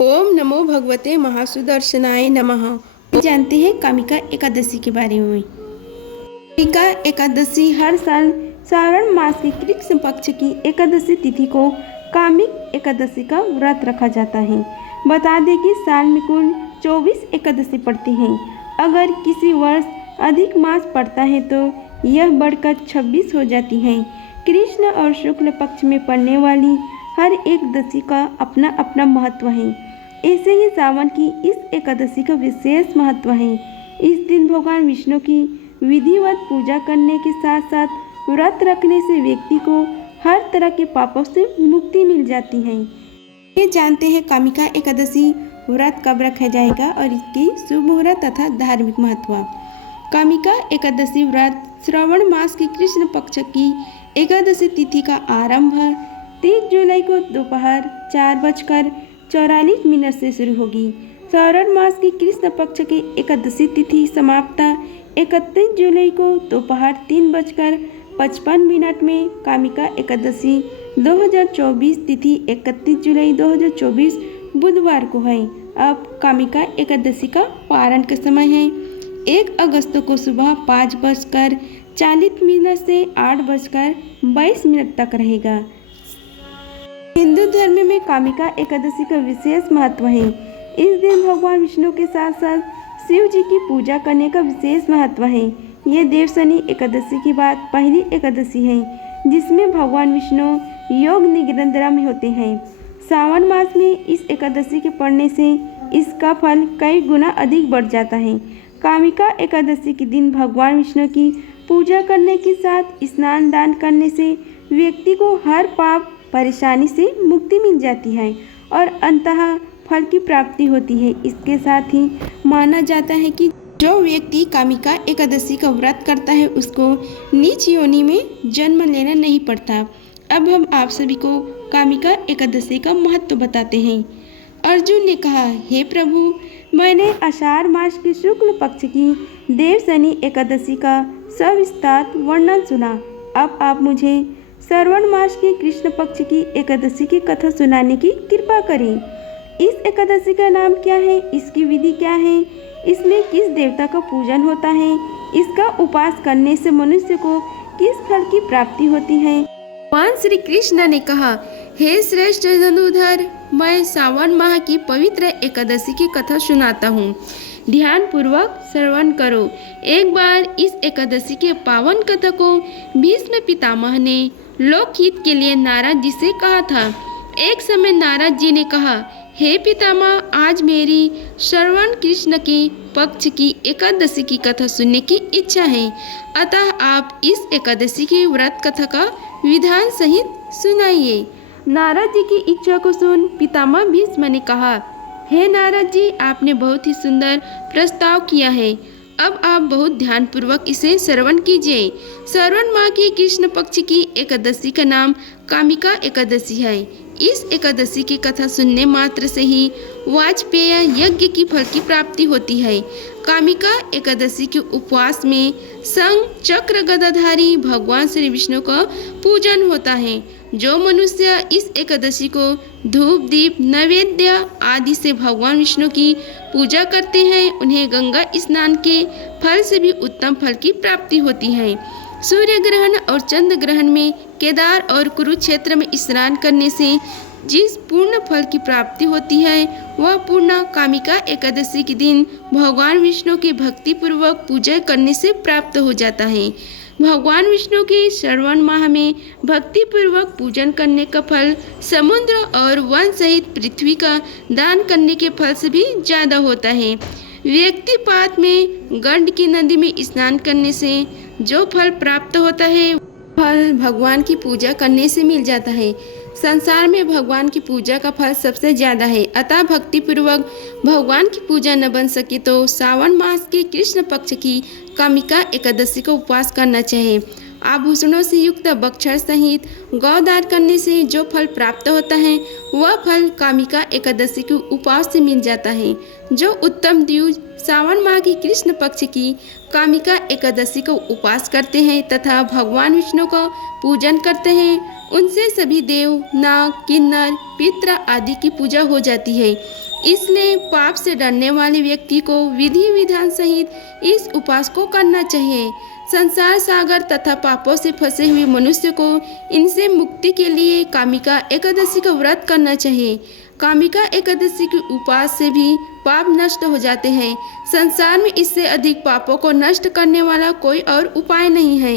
ओम नमो भगवते महासुदर्शनाय नमः। जानते हैं कामिका एकादशी के बारे में। कामिका एकादशी हर साल श्रावण मास की कृष्ण पक्ष की एकादशी तिथि को कामिक एकादशी का व्रत रखा जाता है। बता दें कि साल में कुल 24 एकादशी पड़ती हैं। अगर किसी वर्ष अधिक मास पड़ता है तो यह बढ़कर 26 हो जाती हैं। कृष्ण और शुक्ल पक्ष में पड़ने वाली हर एक दशी का अपना अपना महत्व है। ऐसे ही सावन की इस एकादशी का विशेष महत्व है। इस दिन भगवान विष्णु की विधिवत पूजा करने के साथ साथ व्रत रखने से व्यक्ति को हर तरह के पापों से मुक्ति मिल जाती है। ये जानते हैं कामिका एकादशी व्रत कब रखा जाएगा और इसकी शुभ मुहूर्त तथा धार्मिक महत्व। कामिका एकादशी व्रत श्रावण मास की कृष्ण पक्ष की एकादशी तिथि का आरंभ 30 जुलाई को दोपहर 4:44 से शुरू होगी। श्रावण मास की कृष्ण पक्ष की एकादशी तिथि समाप्ता 31 जुलाई को दोपहर 3:55 में कामिका एकादशी 2024 तिथि 31 जुलाई 2024 बुधवार को है। अब कामिका एकादशी का पारण का समय है 1 अगस्त को सुबह 5:40 से 8:22 तक रहेगा। हिंदू धर्म में कामिका एकादशी का विशेष महत्व है। इस दिन भगवान विष्णु के साथ साथ शिव जी की पूजा करने का विशेष महत्व है। ये देवशनि एकादशी के बाद पहली एकादशी है जिसमें भगवान विष्णु योग निद्रा में होते हैं। सावन मास में इस एकादशी के पढ़ने से इसका फल कई गुना अधिक बढ़ जाता है। कामिका एकादशी के दिन भगवान विष्णु की पूजा करने के साथ स्नान दान करने से व्यक्ति को हर पाप परेशानी से मुक्ति मिल जाती है और अंततः फल की प्राप्ति होती है। इसके साथ ही माना जाता है कि जो व्यक्ति कामिका एकादशी का व्रत करता है उसको नीच योनि में जन्म लेना नहीं पड़ता। अब हम आप सभी को कामिका एकादशी का महत्व बताते हैं। अर्जुन ने कहा, हे प्रभु, मैंने आषाढ़ मास की शुक्ल पक्ष की देवशनि एकादशी का सविस्तार वर्णन सुना। अब आप मुझे श्रावण मास की कृष्ण पक्ष की एकादशी की कथा सुनाने की कृपा करें। इस एकादशी का नाम क्या है, इसकी विधि क्या है, इसमें किस देवता का पूजन होता है, इसका उपास करने से मनुष्य को किस फल की प्राप्ति होती है। भगवान श्री कृष्ण ने कहा, हे श्रेष्ठ धनुधर, मैं सावन माह की पवित्र एकादशी की कथा सुनाता हूँ। ध्यान पूर्वक श्रवण करो। एक बार इस एकादशी के पावन कथा को भीष्म पितामह ने लोकहित के लिए नारद जी से कहा था। एक समय नारद जी ने कहा, हे पितामह, आज मेरी श्रवण कृष्ण के पक्ष की एकादशी की कथा सुनने की इच्छा है, अतः आप इस एकादशी की व्रत कथा का विधान सहित सुनाइए। नारद जी की इच्छा को सुन पितामह भीष्म ने कहा, हे नारद जी, आपने बहुत ही सुंदर प्रस्ताव किया है। अब आप बहुत ध्यानपूर्वक इसे श्रवण कीजिए। श्रावण माह की कृष्ण पक्ष की एकादशी का नाम कामिका एकादशी है। इस एकादशी की कथा सुनने मात्र से ही वाजपेय यज्ञ की फल की प्राप्ति होती है। कामिका एकादशी के उपवास में शंख चक्र गदाधारी भगवान श्री विष्णु का पूजन होता है। जो मनुष्य इस एकादशी को धूप दीप नैवेद्य आदि से भगवान विष्णु की पूजा करते हैं उन्हें गंगा स्नान के फल से भी उत्तम फल की प्राप्ति होती है। सूर्य ग्रहण और चंद्र ग्रहण में केदार और कुरुक्षेत्र में स्नान करने से जिस पूर्ण फल की प्राप्ति होती है वह पूर्ण कामिका एकादशी के दिन भगवान विष्णु की भक्ति पूर्वक पूजा करने से प्राप्त हो जाता है। भगवान विष्णु के श्रावण माह में भक्ति पूर्वक पूजन करने का फल समुद्र और वन सहित पृथ्वी का दान करने के फल से भी ज़्यादा होता है। व्यक्तिपात में गंड की नदी में स्नान करने से जो फल प्राप्त होता है फल भगवान की पूजा करने से मिल जाता है। संसार में भगवान की पूजा का फल सबसे ज़्यादा है, अतः भक्ति पूर्वक भगवान की पूजा न बन सके तो सावन मास के कृष्ण पक्ष की कामिका एकादशी का उपवास करना चाहिए। आभूषणों से युक्त बक्षर सहित गौदान करने से जो फल प्राप्त होता है वह फल कामिका एकादशी के उपवास से मिल जाता है। जो उत्तम द्विज सावन माह की कृष्ण पक्ष की कामिका एकादशी को उपवास करते हैं तथा भगवान विष्णु का पूजन करते हैं, उनसे सभी देव, नाग, किन्नर, पितृ आदि की पूजा हो जाती है। इसलिए पाप से डरने वाले व्यक्ति को विधि विधान सहित इस उपवास को करना चाहिए। संसार सागर तथा पापों से फंसे हुए मनुष्य को इनसे मुक्ति के लिए कामिका एकादशी का व्रत करना चाहिए। कामिका एकादशी के उपवास से भी पाप नष्ट हो जाते हैं। संसार में इससे अधिक पापों को नष्ट करने वाला कोई और उपाय नहीं है।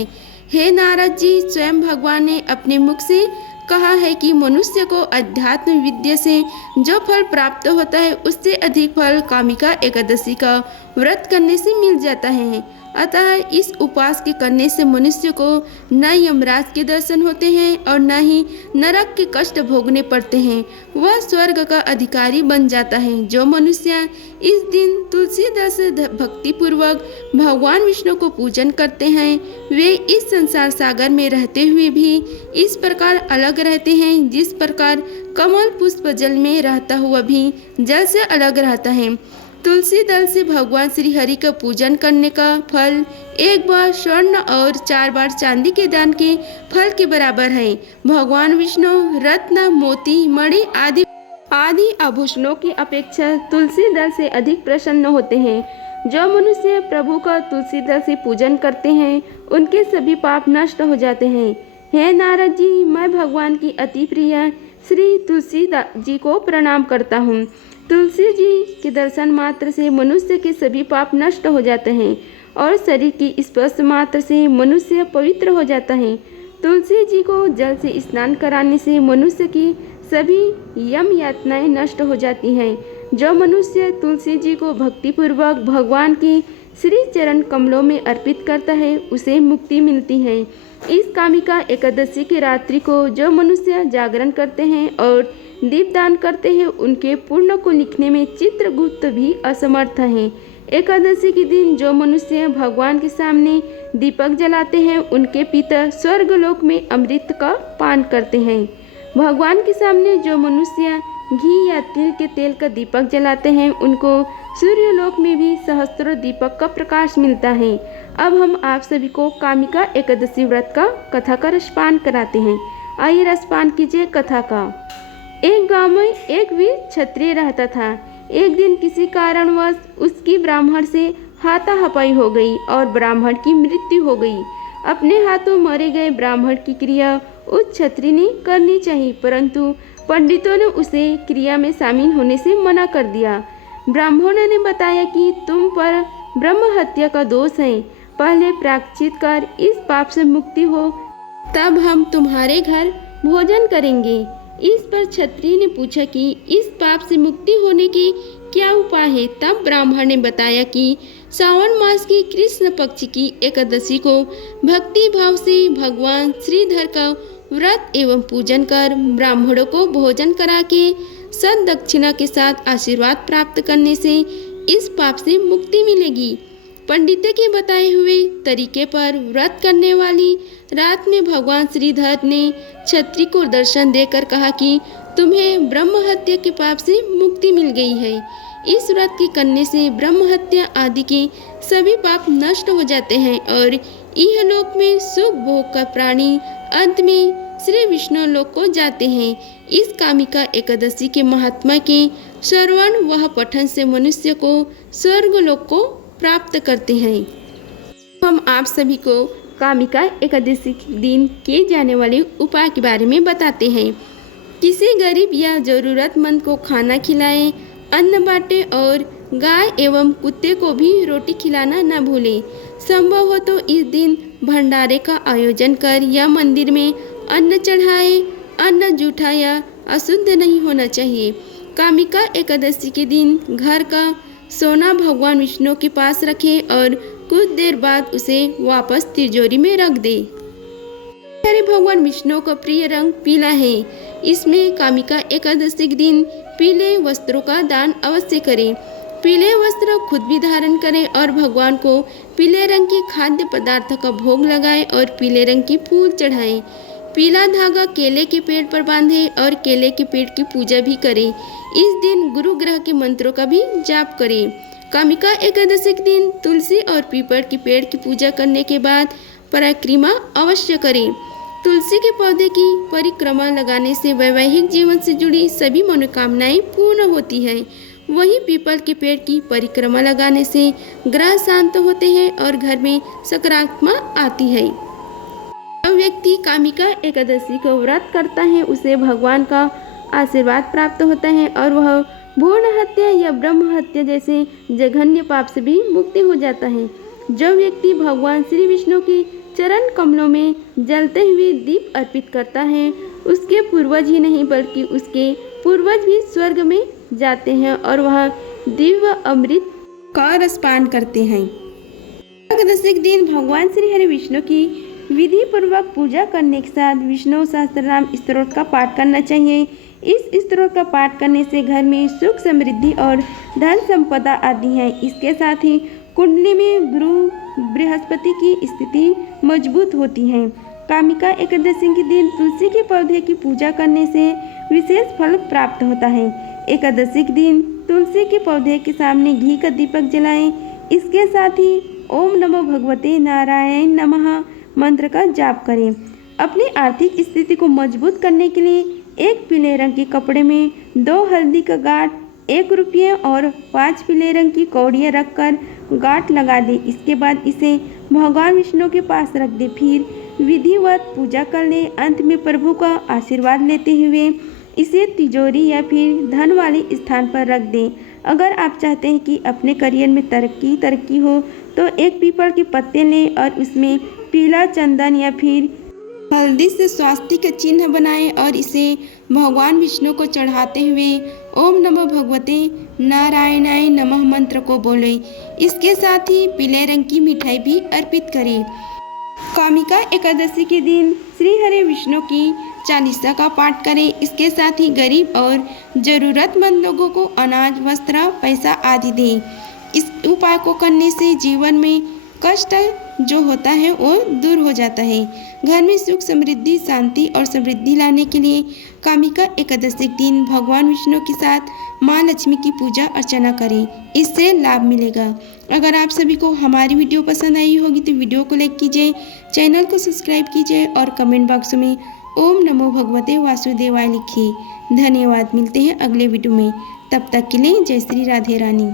हे नारद जी, स्वयं भगवान ने अपने मुख से कहा है कि मनुष्य को अध्यात्म विद्या से जो फल प्राप्त होता है उससे अधिक फल कामिका एकादशी का व्रत करने से मिल जाता है। अतः इस उपवास के करने से मनुष्य को न यमराज के दर्शन होते हैं और न ही नरक के कष्ट भोगने पड़ते हैं। वह स्वर्ग का अधिकारी बन जाता है। जो मनुष्य इस दिन तुलसीदास से भक्ति पूर्वक भगवान विष्णु को पूजन करते हैं वे इस संसार सागर में रहते हुए भी इस प्रकार अलग रहते हैं जिस प्रकार कमल पुष्प जल में रहता हुआ भी जल से अलग रहता है। तुलसी दल से भगवान श्री हरि का पूजन करने का फल एक बार स्वर्ण और 4 बार चांदी के दान के फल के बराबर है। भगवान विष्णु रत्न, मोती, मणि आदि आभूषणों की अपेक्षा तुलसी दल से अधिक प्रसन्न होते हैं। जो मनुष्य प्रभु का तुलसी दल से पूजन करते हैं उनके सभी पाप नष्ट हो जाते हैं। हे नारद जी, मैं भगवान की अति प्रिय श्री तुलसी जी को प्रणाम करता हूँ। तुलसी जी के दर्शन मात्र से मनुष्य के सभी पाप नष्ट हो जाते हैं और शरीर की स्पर्श मात्र से मनुष्य पवित्र हो जाता है। तुलसी जी को जल से स्नान कराने से मनुष्य की सभी यम यातनाएं नष्ट हो जाती हैं। जो मनुष्य तुलसी जी को भक्तिपूर्वक भगवान की श्री चरण कमलों में अर्पित करता है उसे मुक्ति मिलती है। इस कामिका एकादशी की रात्रि को जो मनुष्य जागरण करते हैं और दीपदान करते हैं उनके पुण्य को लिखने में चित्रगुप्त भी असमर्थ हैं। एकादशी के दिन जो मनुष्य भगवान के सामने दीपक जलाते हैं उनके पिता स्वर्गलोक में अमृत का पान करते हैं। भगवान के सामने जो मनुष्य घी या तिल के तेल का दीपक जलाते हैं उनको सूर्यलोक में भी सहस्त्रों दीपक का प्रकाश मिलता है। अब हम आप सभी को कामिका एकादशी व्रत का कथा का रसपान कराते हैं। आइए रसपान कीजिए कथा का। एक गांव में एक वीर क्षत्रिय रहता था। एक दिन किसी कारणवश उसकी ब्राह्मण से हाथापाई हो गई और ब्राह्मण की मृत्यु हो गई। अपने हाथों मारे गए ब्राह्मण की क्रिया उस क्षत्रिय ने करनी चाहिए, परंतु पंडितों ने उसे क्रिया में शामिल होने से मना कर दिया। ब्राह्मणों ने बताया कि तुम पर ब्रह्म हत्या का दोष है, पहले प्रायश्चित कर इस पाप से मुक्ति हो, तब हम तुम्हारे घर भोजन करेंगे। इस पर क्षत्रिय ने पूछा कि इस पाप से मुक्ति होने के क्या उपाय है। तब ब्राह्मण ने बताया कि सावन मास की कृष्ण पक्ष की एकादशी को भक्ति भाव से भगवान श्रीधर का व्रत एवं पूजन कर ब्राह्मणों को भोजन करा के सद दक्षिणा के साथ आशीर्वाद प्राप्त करने से इस पाप से मुक्ति मिलेगी। पंडितों के बताए हुए तरीके पर व्रत करने वाली रात में भगवान श्रीधर ने क्षत्रिय को दर्शन देकर कहा कि तुम्हें ब्रह्म हत्या के पाप से मुक्ति मिल गई है। इस व्रत के करने से ब्रह्म हत्या आदि के सभी पाप नष्ट हो जाते हैं और यह लोक में सुख भोग का प्राणी अंत में श्री विष्णु लोक को जाते हैं। इस कामिका एकादशी के महात्मा के श्रवण व पठन से मनुष्य को स्वर्ग लोक को प्राप्त करते हैं। हम आप सभी को कामिका एकादशी के दिन किए जाने वाले उपाय के बारे में बताते हैं। किसी गरीब या जरूरतमंद को खाना खिलाएं, अन्न बांटें और गाय एवं कुत्ते को भी रोटी खिलाना न भूलें। संभव हो तो इस दिन भंडारे का आयोजन कर या मंदिर में अन्न चढ़ाएं। अन्न जूठा या अशुद्ध नहीं होना चाहिए। कामिका एकादशी के दिन घर का सोना भगवान विष्णु के पास रखें और कुछ देर बाद उसे वापस तिजोरी में रख दें। हमारे भगवान विष्णु का प्रिय रंग पीला है। इसमें कामिका एकादशी के दिन पीले वस्त्रों का दान अवश्य करें। पीले वस्त्र खुद भी धारण करें और भगवान को पीले रंग के खाद्य पदार्थ का भोग लगाएं और पीले रंग के फूल चढ़ाएं। पीला धागा केले के पेड़ पर बांधे और केले के पेड़ की पूजा भी करें। इस दिन गुरु ग्रह के मंत्रों का भी जाप करें। कामिका एकादशी के दिन तुलसी और पीपल के पेड़ की पूजा करने के बाद परिक्रमा अवश्य करें। तुलसी के पौधे की परिक्रमा लगाने से वैवाहिक जीवन से जुड़ी सभी मनोकामनाएं पूर्ण होती हैं। वहीं पीपल के पेड़ की परिक्रमा लगाने से ग्रह शांत होते हैं और घर में सकारात्मक आती है। जो व्यक्ति कामिका एकादशी का व्रत करता है उसे भगवान का आशीर्वाद प्राप्त होता है और वह भ्रूण हत्या या ब्रह्म हत्या जैसे जघन्य पाप से भी मुक्ति हो जाता है। जो व्यक्ति भगवान श्री विष्णु के चरण कमलों में जलते हुए दीप अर्पित करता है उसके पूर्वज ही नहीं बल्कि उसके पूर्वज भी स्वर्ग में जाते हैं और वह दिव्य अमृत का रसपान करते हैं। एकादशी के दिन भगवान श्री हरि विष्णु की विधि पूर्वक पूजा करने के साथ विष्णु सहस्त्रनाम स्तोत्र का पाठ करना चाहिए। इस स्तोत्र का पाठ करने से घर में सुख समृद्धि और धन संपदा आदि है। इसके साथ ही कुंडली में गुरु बृहस्पति की स्थिति मजबूत होती है। कामिका एकादशी के दिन तुलसी के पौधे की पूजा करने से विशेष फल प्राप्त होता है। एकादशी के दिन तुलसी के पौधे के सामने घी का दीपक जलाएं। इसके साथ ही ओम नमो भगवते नारायण नमः मंत्र का जाप करें। अपनी आर्थिक स्थिति को मजबूत करने के लिए एक पीले रंग के कपड़े में 2 हल्दी का गांठ, 1 रुपये और 5 पीले रंग की कौड़ियाँ रखकर गांठ लगा दे। इसके बाद इसे भगवान विष्णु के पास रख दे। फिर विधिवत पूजा कर ले। अंत में प्रभु का आशीर्वाद लेते हुए इसे तिजोरी या फिर धन वाले स्थान पर रख दें। अगर आप चाहते हैं कि अपने करियर में तरक्की हो तो एक पीपल के पत्ते लें और उसमें पीला चंदन या फिर हल्दी से स्वास्तिक का चिन्ह बनाएं और इसे भगवान विष्णु को चढ़ाते हुए ओम नमो भगवते नारायणाय नमः मंत्र को बोलें। इसके साथ ही पीले रंग की मिठाई भी अर्पित करें। कामिका एकादशी के दिन श्री हरि विष्णु की चालीसा का पाठ करें। इसके साथ ही गरीब और ज़रूरतमंद लोगों को अनाज, वस्त्र, पैसा आदि दें। इस उपाय को करने से जीवन में कष्ट जो होता है वो दूर हो जाता है। घर में सुख समृद्धि, शांति और समृद्धि लाने के लिए कामिका एकादशी के दिन भगवान विष्णु के साथ माँ लक्ष्मी की पूजा अर्चना करें। इससे लाभ मिलेगा। अगर आप सभी को हमारी वीडियो पसंद आई होगी तो वीडियो को लाइक कीजिए, चैनल को सब्सक्राइब कीजिए और कमेंट बॉक्स में ओम नमो भगवते वासुदेवाय लिखिए। धन्यवाद। मिलते हैं अगले वीडियो में। तब तक के लिए जय श्री राधे रानी।